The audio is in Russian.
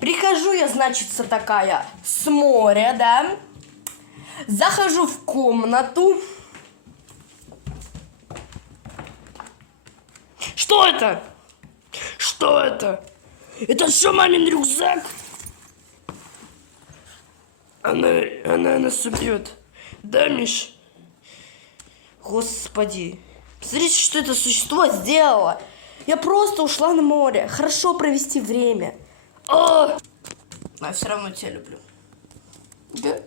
Прихожу я, значится, такая с моря, да? Захожу в комнату. Что это? Что это? Это что, мамин рюкзак? Она нас убьет. Да, Миш? Господи. Смотрите, что это существо сделало. Я просто ушла на море. Хорошо провести время. Но я все равно тебя люблю. Да?